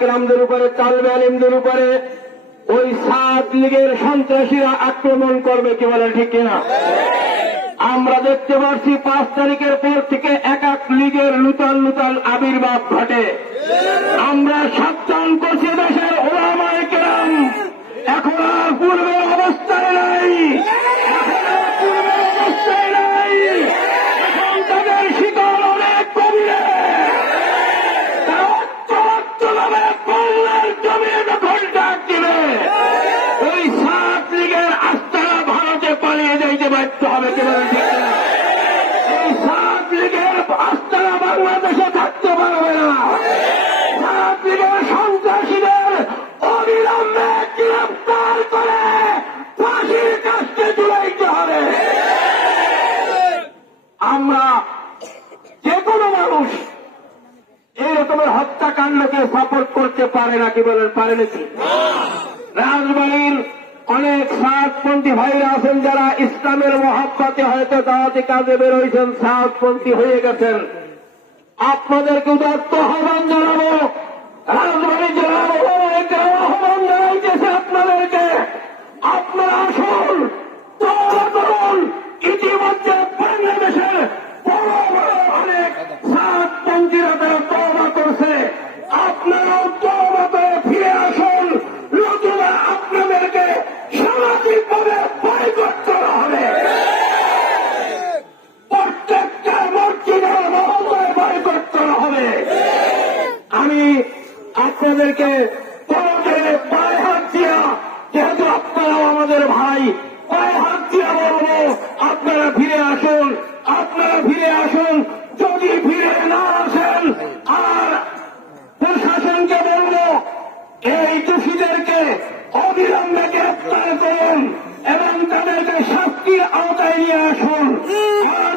কেরামদের উপরে, তালবে আলিমদের উপরে ওই সাত লীগের সন্ত্রাসীরা আক্রমণ করবে কি বলে ঠিক কিনা? আমরা দেখতে পাচ্ছি পাঁচ তারিখের পর থেকে এক এক লীগের নূতন নূতন আবির্ভাব ঘটে। আমরা সাবধান করছি বাধ্য হবে কি বলেন? ঠিক লীগের আস্থারা বাংলাদেশে থাকতে পারবে না। আমরা যে কোনো মানুষ এই হত্যাকাণ্ডকে সাপোর্ট করতে পারে না কি বলেন? পারে নাকি রাজবাড়ির অনেক সাতপন্থী ভাইরা আছেন যারা ইসলামের মহাব্বাতে হয়তো দাওয়াতি কাজে বেরোইছেন সাতপন্থী হয়ে গেছেন। আপনাদেরকে উদাত্ত আহ্বান জানাব। রাজবাড়ি জেলার আহ্বান জানাইতেছে আপনাদেরকে। আপনারা আসুন করুন, ইতিমধ্যে বাংলাদেশের বড় বড় অনেক সাতপন্থীরা তারা তওবা করছে। আপনারাও আপনাদেরকে পায়ে হাত দিয়া, যেহেতু আপনারাও আমাদের ভাই, পায়ে হাত দিয়া বলব, আপনারা ফিরে আসুন, আপনারা ফিরে আসুন, যদি ফিরে না আসেন, আর প্রশাসনকে বলব, এই দোষীদেরকে অবিলম্বে গ্রেপ্তার করুন এবং তাদেরকে শাস্তির আওতায় নিয়ে আসুন। আমরা